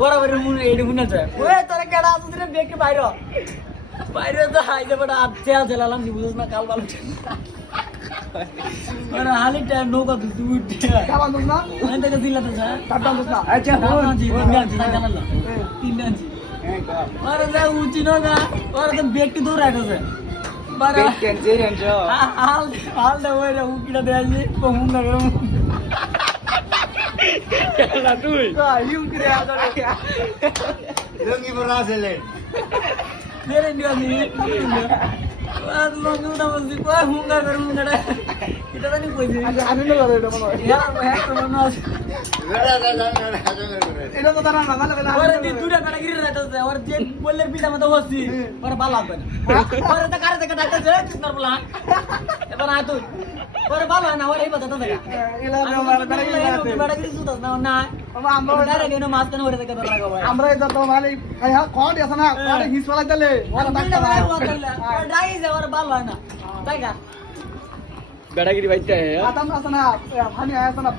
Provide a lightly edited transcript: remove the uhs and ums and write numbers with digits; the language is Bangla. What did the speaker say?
বরাবর মনে এইটা মনে যায় ওই তোরা কেডা আসছিস রে বেকে বাইরে বাইরে তো হাইতে বড় আচ্ছা চালালাম দি বুঝছ না কাল বালু আরে হালি টাইম নৌকা তুই উঠে কামান দোস না আমি তোকে দিলা তো স্যার কাটান দোস না আচ্ছা জি জানালা 3 আনছি আরে যা উঠি না না ওরা তো বেকটি দূর রাখছে বারে হাল হাল দে ওই রে উকিটা দেয়া জি কমুন না গরম না তুই ইউ করে আদা রঙি বড় আছে मेरे नहीं आती बात लोग ना बस कोई हुंगा कर हुंगा इतना नहीं कोई আমি না করে এটা মনে হয় यार मैं तो ना এটা তো তারা না ভালো করে और दी दूरा कटा गिर रहता है और जे बोले पीटा में तो होती और बाला बन और तो करे तो डॉक्टर से कितना बोला एबर आ तू और बाला ना और ये बताता था এলা আমার করে बड़ा गिर सुता ना ना আমরা डायरेक्ट इनो मास्क ने ओरे तक लगा हुआ है আমরা এটা তো মানে এই কোড আছে না কোড হিস वाला चले ওরা बिल्डर ডাক্তার हुआ कर ले और ड्राई से और बाला ना ताई का বেড়াগিরি বাইতে আতাম আছে না ফানি আছে না